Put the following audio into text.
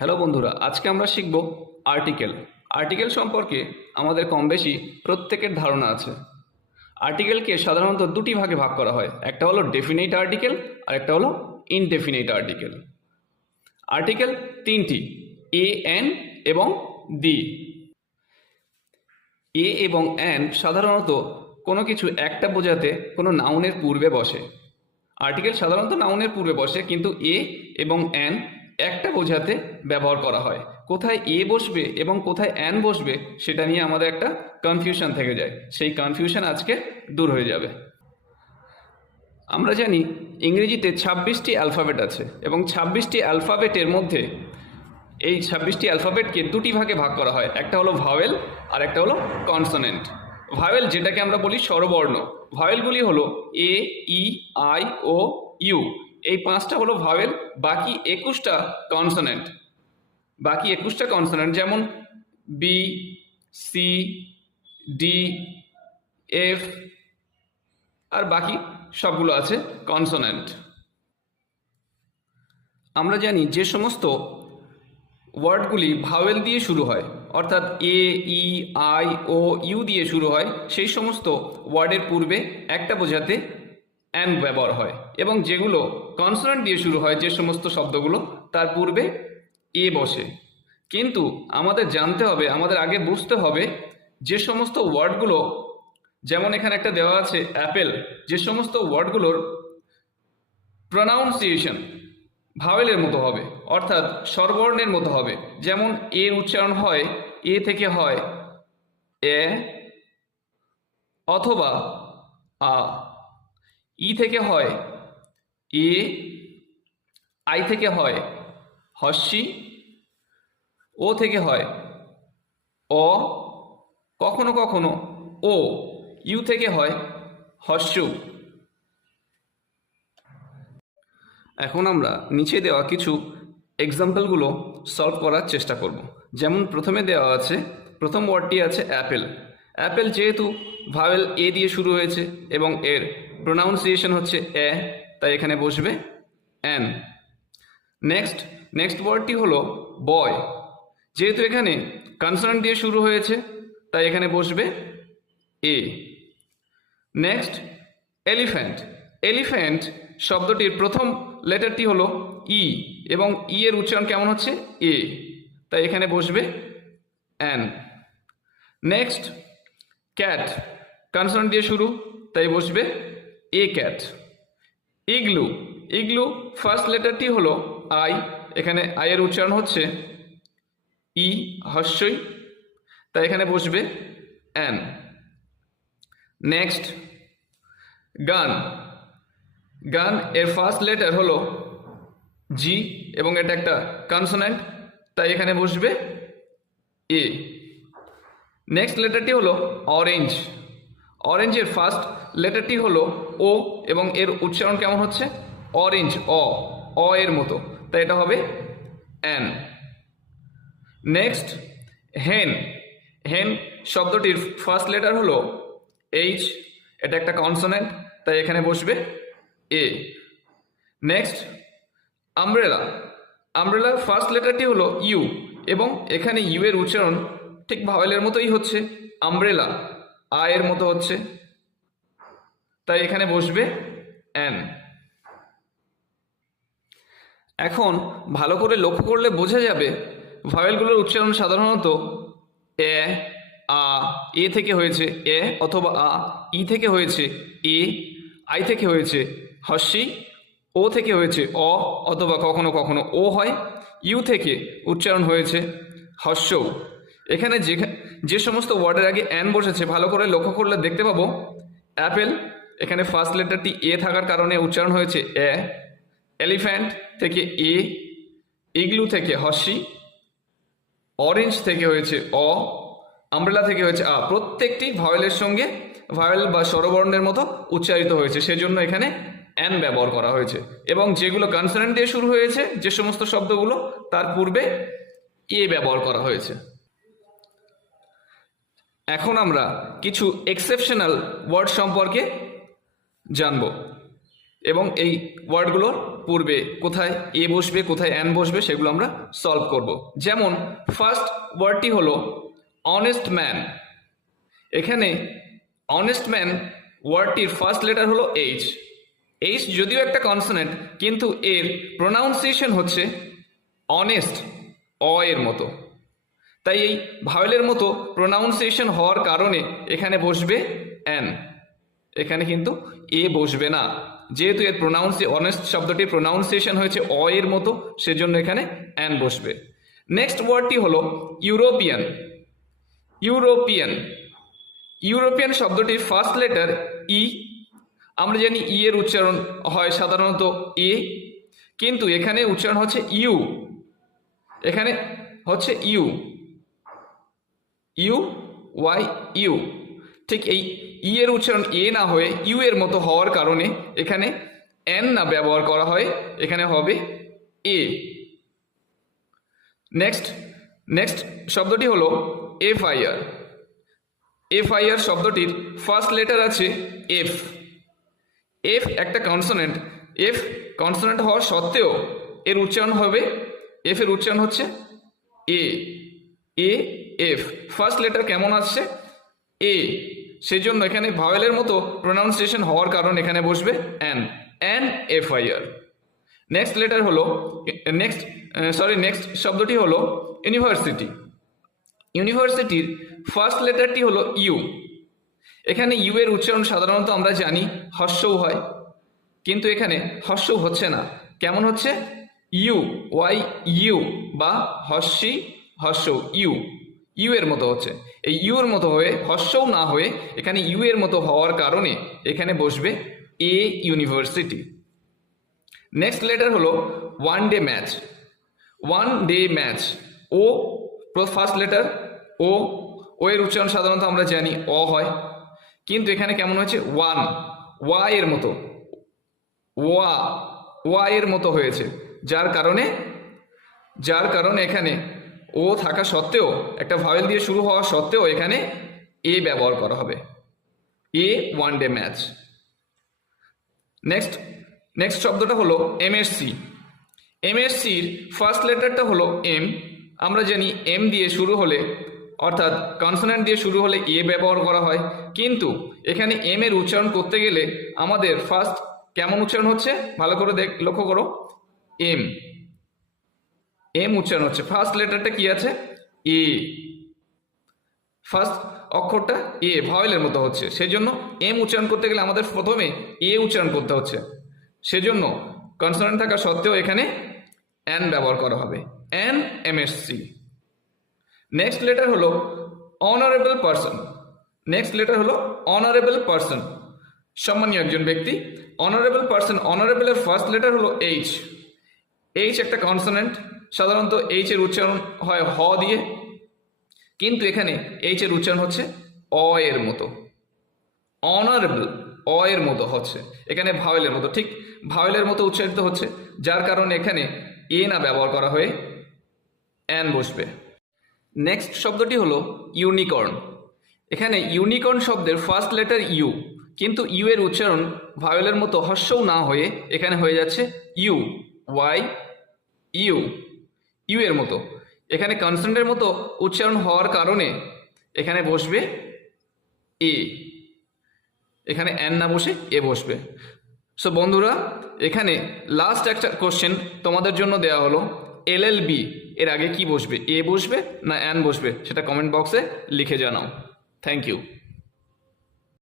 Hello বন্ধুরা, আজকে আমরা শিখব আর্টিকেল। আর্টিকেল সম্পর্কে আমাদের কম বেশি প্রত্যেকের ধারণা আছে। আর্টিকেলকে সাধারণত দুটি ভাগে ভাগ করা হয়, একটা হলো ডেফিনিট আর্টিকেল আর একটা হলো ইনডেফিনিট আর্টিকেল। আর্টিকেল তিনটি, এ, এন এবং দি। এ এবং এন সাধারণত কোনো কিছু একটা বোঝাতে কোনো নাউনের পূর্বে বসে। আর্টিকেল সাধারণত নাউনের পূর্বে বসে, কিন্তু এ এবং এন একটা বোঝাতে ব্যবহার করা হয়। কোথায় এ বসবে এবং কোথায় এন বসবে সেটা নিয়ে আমাদের একটা কনফিউশন থেকে যায়। সেই কনফিউশন আজকে দূর হয়ে যাবে। আমরা জানি ইংরেজিতে 26টি অ্যালফাবেট আছে এবং 26টি অ্যালফাবেটের মধ্যে এই 26টি অ্যালফাবেটকে দুটি ভাগে ভাগ করা হয়, একটা হলো ভাওয়েল আর একটা হলো কনসোনেন্ট। ভাওয়েল যেটাকে আমরা বলি স্বরবর্ণ, ভাওয়েলগুলি হলো এ, ই, আই, ও, ইউ। এই পাঁচটা হলো ভাওয়েল, বাকি 21টা কনসোনেন্ট। বাকি 21টা কনসোনেন্ট যেমন B, C, D, F R বাকি সবগুলো আছে কনসোনেন্ট। আমরা জানি যে সমস্ত ওয়ার্ডগুলি ভাওয়েল দিয়ে শুরু হয়, অর্থাৎ এ, ই, আই, ও, ইউ দিয়ে শুরু হয়, সেই সমস্ত ওয়ার্ডের পূর্বে একটা বোঝাতে অ্যান ব্যবহার হয়, এবং যেগুলো কনসোনেন্ট দিয়ে শুরু হয়, যে সমস্ত শব্দগুলো, তার পূর্বে এ বসে। কিন্তু আমাদের জানতে হবে, আমাদের আগে বুঝতে হবে, যে সমস্ত ওয়ার্ডগুলো, যেমন এখানে একটা দেওয়া আছে অ্যাপেল, যে সমস্ত ওয়ার্ডগুলোর প্রনাউন্সিয়েশন ভাওয়েলের মতো হবে, অর্থাৎ স্বরবর্ণের মতো হবে। যেমন এর উচ্চারণ হয়, এ থেকে হয় এ অথবা আ, ই থেকে হয় এ, আই থেকে হয় হস্যি, ও থেকে হয় অ, কখনো কখনো ও, ইউ থেকে হয় হস্য। এখন আমরা নিচে দেওয়া কিছু এক্সাম্পলগুলো সলভ করার চেষ্টা করব। যেমন প্রথমে দেওয়া আছে, প্রথম ওয়ার্ডটি আছে অ্যাপেল। অ্যাপেল যেহেতু ভাওয়েল এ দিয়ে শুরু হয়েছে এবং এর প্রোনাউন্সিয়েশন হচ্ছে এ, তাই এখানে বসবে অ্যান। নেক্সট ওয়ার্ডটি হলো বয়। যেহেতু এখানে কনসোনেন্ট দিয়ে শুরু হয়েছে, তাই এখানে বসবে এ। Next elephant. এলিফ্যান্ট শব্দটির প্রথম লেটারটি হলো ই এবং ই এর উচ্চারণ কেমন হচ্ছে এ, তাই এখানে বসবে অ্যান। নেক্সট ক্যাট, কনসোনেন্ট দিয়ে শুরু, তাই বসবে a cat. Igloo. Igloo first লেটারটি হলো আই, এখানে আই এর উচ্চারণ হচ্ছে ই হস্যই, তাই এখানে বসবে অ্যান। নেক্সট গান। গান এর ফার্স্ট লেটার হলো জি এবং এটা একটা কনসোনেন্ট, তাই এখানে বসবে এ। নেক্সট লেটারটি হলো অরেঞ্জ। অরেঞ্জের ফার্স্ট লেটারটি হলো ও এবং এর উচ্চারণ কেমন হচ্ছে অরেঞ্জ, অ এর মতো, তাই এটা হবে অ্যান। নেক্সট হেন। হেন শব্দটির ফার্স্ট লেটার হলো এইচ, এটা একটা কনসোনেন্ট, তাই এখানে বসবে এ। Next umbrella. আমব্রেলার ফার্স্ট লেটারটি হলো ইউ এবং এখানে ইউ এর উচ্চারণ ঠিক ভাওয়েলের মতোই হচ্ছে আমব্রেলা, আয়ের মতো হচ্ছে, তাই এখানে বসবে অ্যান। এখন ভালো করে লক্ষ্য করলে বোঝা যাবে ভাওয়েলগুলোর উচ্চারণ সাধারণত এ, আ, এ থেকে হয়েছে এ অথবা আ, ই থেকে হয়েছে এ, আই থেকে হয়েছে হস্যি, ও থেকে হয়েছে অ অথবা কখনো কখনো ও হয়, ইউ থেকে উচ্চারণ হয়েছে হস্য। এখানে যে সমস্ত ওয়ার্ডের আগে অ্যান বসেছে ভালো করে লক্ষ্য করলে দেখতে পাবো অ্যাপেল, এখানে ফার্স্ট লেটারটি এ থাকার কারণে উচ্চারণ হয়েছে এ। এলিফ্যান্ট থেকে এ, ইগলু থেকে হস্যি, অরেঞ্জ থেকে হয়েছে অ, আমব্রেলা থেকে হয়েছে আ। প্রত্যেকটি ভাওয়েলের সঙ্গে ভাওয়েল বা স্বরবর্ণের মতো উচ্চারিত হয়েছে, সেজন্য এখানে অ্যান ব্যবহার করা হয়েছে। এবং যেগুলো কনসোনেন্ট দিয়ে শুরু হয়েছে, যে সমস্ত শব্দগুলো, তার পূর্বে এ ব্যবহার করা হয়েছে। এখন আমরা কিছু এক্সেপশনাল ওয়ার্ড সম্পর্কে জানব এবং এই ওয়ার্ডগুলোর পূর্বে কোথায় এ বসবে কোথায় অ্যান বসবে সেগুলো আমরা সলভ করব। যেমন ফার্স্ট ওয়ার্ডটি হলো অনেস্ট ম্যান। এখানে অনেস্ট ম্যান ওয়ার্ডটির ফার্স্ট লেটার হলো এইচ। এইচ যদিও একটা কনসোনেন্ট, কিন্তু এর প্রোনাউন্সিয়েশন হচ্ছে অনেস্ট, অ এর মতো। তাই এই ভাওয়েলের মতো প্রোনাউন্সিয়েশন হওয়ার কারণে এখানে বসবে অ্যান, এখানে কিন্তু এ বসবে না। যেহেতু এর অনেস্ট শব্দটির প্রোনাউন্সিয়েশন হয়েছে অ এর মতো, সেজন্য এখানে অ্যান বসবে। নেক্সট ওয়ার্ডটি হলো ইউরোপিয়ান। ইউরোপিয়ান ইউরোপিয়ান শব্দটির ফার্স্ট লেটার ই। আমরা জানি ই এর উচ্চারণ হয় সাধারণত এ, কিন্তু এখানে উচ্চারণ হচ্ছে ইউ। এখানে হচ্ছে ইউ, ইউ ওয়াই ইউ। ঠিক এই ই এর উচ্চারণ এ না হয়ে ইউ এর মতো হওয়ার কারণে এখানে এন না ব্যবহার করা হয়, এখানে হবে এ। নেক্সট শব্দটি হলো এফআইআর। এফআইআর শব্দটির ফার্স্ট লেটার আছে এফ। এফ একটা কনসোনেন্ট। এফ কনসোনেন্ট হওয়ার সত্ত্বেও এর উচ্চারণ হবে, এফ এর উচ্চারণ হচ্ছে এ। এ এফ ফার্স্ট লেটার কেমন আসছে? এ। সেজন্য এখানে ভাওয়েলের মতো প্রোনাউন্সিয়েশন হওয়ার কারণ এখানে বসবে an, an FIR. Next letter হলো নেক্সট শব্দটি হলো ইউনিভার্সিটি। ইউনিভার্সিটির ফার্স্ট লেটারটি হলো ইউ। এখানে ইউ এর উচ্চারণ সাধারণত আমরা জানি হর্ষৌ হয়, কিন্তু এখানে হর্ষৌ হচ্ছে না। কেমন হচ্ছে? ইউ ওয়াই ইউ, বা হর্ষি হর্ষৌ ইউ, ইউ এর মতো হচ্ছে। এই ইউ এর মতো হয়ে হর্ষৌ না হয়ে এখানে ইউ এর মতো হওয়ার কারণে এখানে বসবে এ ইউনিভার্সিটি। নেক্সট লেটার হলো one day match. One day match, ও ফার্স্ট লেটার ও। ও এর উচ্চারণ সাধারণত আমরা জানি অ হয়, কিন্তু এখানে কেমন হয়েছে? ওয়ান, ওয়া এর মতো, ওয়া এর মতো হয়েছে, যার কারণে এখানে ও থাকা সত্ত্বেও, একটা ভাওয়েল দিয়ে শুরু হওয়া সত্ত্বেও এখানে এ ব্যবহার করা হবে, এ ওয়ান ডে ম্যাচ। নেক্সট শব্দটা হলো এমএসসি। এমএসসির ফার্স্ট লেটারটা হলো এম। আমরা জানি এম দিয়ে শুরু হলে, অর্থাৎ কনসোনেন্ট দিয়ে শুরু হলে এ ব্যবহার করা হয়, কিন্তু এখানে এম এর উচ্চারণ করতে গেলে আমাদের ফার্স্ট কেমন উচ্চারণ হচ্ছে? ভালো করে লক্ষ্য করো, এম, এম উচ্চারণ হচ্ছে। ফার্স্ট লেটারটা কি আছে? এ। ফার্স্ট অক্ষরটা এ, ভাওয়েলের মতো হচ্ছে, সেজন্য এম উচ্চারণ করতে গেলে আমাদের প্রথমে এ উচ্চারণ করতে হচ্ছে। সেজন্য কনসোনেন্ট থাকা সত্ত্বেও এখানে অ্যান ব্যবহার করা হবে, অ্যান এমএসসি। নেক্সট লেটার হলো অনারেবল পারসন। নেক্সট লেটার হলো অনারেবল পারসন, সম্মানীয় একজন ব্যক্তি। অনারেবল পারসন, অনারেবলের ফার্স্ট লেটার হলো এইচ। এইচ একটা কনসোনেন্ট, সাধারণত এইচ এর উচ্চারণ হয় হ দিয়ে, কিন্তু এখানে এইচ এর উচ্চারণ হচ্ছে অ এর মতো। অনারেবল অ এর মতো হচ্ছে, এখানে ভাওয়েলের মতো, ঠিক ভাওয়েলের মতো উচ্চারিত হচ্ছে, যার কারণে এখানে এ না ব্যবহার করা হয়ে অ্যান বসবে। নেক্সট শব্দটি হলো ইউনিকর্ন। এখানে ইউনিকর্ন শব্দের ফার্স্ট লেটার ইউ, কিন্তু ইউ এর উচ্চারণ ভাওয়েলের মতো হর্ষৌ না হয়ে এখানে হয়ে যাচ্ছে ইউ ওয়াই ইউ, ইউ এর মতো। এখানে কনসোনেন্টের মতো উচ্চারণ হওয়ার কারণে এখানে বসবে এ, এখানে অ্যান না বসে এ বসবে। সো বন্ধুরা, এখানে লাস্ট একটা কোশ্চেন তোমাদের জন্য দেওয়া হলো, এলএলবি এর আগে কি বসবে? এ বসবে না অ্যান বসবে? সেটা কমেন্ট বক্সে লিখে জানাও। Thank you.